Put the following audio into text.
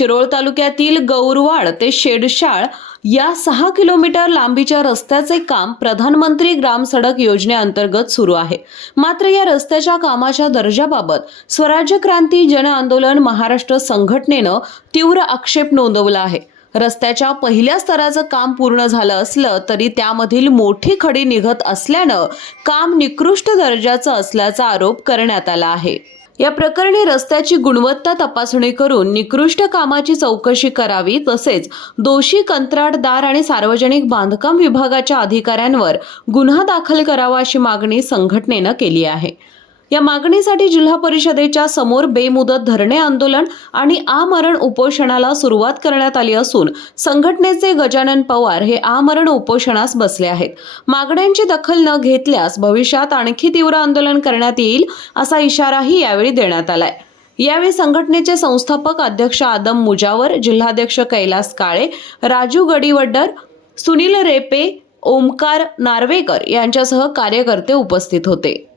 शिरोळ तालुक्यातील गौरवाड ते शेडशाळ या 6 किलोमीटर लांबीच्या रस्त्याचे काम प्रधानमंत्री ग्राम सडक योजनेअंतर्गत सुरू आहे। मात्र या रस्त्याच्या कामाच्या दर्जाबाबत स्वराज्य क्रांती जन आंदोलन महाराष्ट्र संघटनेनं तीव्र आक्षेप नोंदवला आहे। रस्त्याच्या पहिल्या स्तराचं काम पूर्ण झालं असलं तरी त्यामधील मोठी खडी निघत असल्यानं काम निकृष्ट दर्जाचं असल्याचा आरोप करण्यात आला आहे। या प्रकरणी रस्त्याची गुणवत्ता तपासणी करून निकृष्ट कामाची चौकशी करावी, तसेच दोषी कंत्राटदार आणि सार्वजनिक बांधकाम विभागाच्या अधिकाऱ्यांवर गुन्हा दाखल करावा अशी मागणी संघटनेनं केली आहे। या मागणीसाठी जिल्हा परिषदेच्या समोर बेमुदत धरणे आंदोलन आणि आमरण उपोषणाला सुरुवात करण्यात आली असून संघटनेचे गजानन पवार हे आमरण उपोषणास बसले आहेत। मागण्यांची दखल न घेतल्यास भविष्यात आणखी तीव्र आंदोलन करण्यात येईल असा इशाराही यावेळी देण्यात आलाय। यावेळी संघटनेचे संस्थापक अध्यक्ष आदम मुजावर, जिल्हाध्यक्ष कैलास काळे, राजू गडीवड्डर, सुनील रेपे, ओमकार नार्वेकर यांच्यासह कार्यकर्ते उपस्थित होते।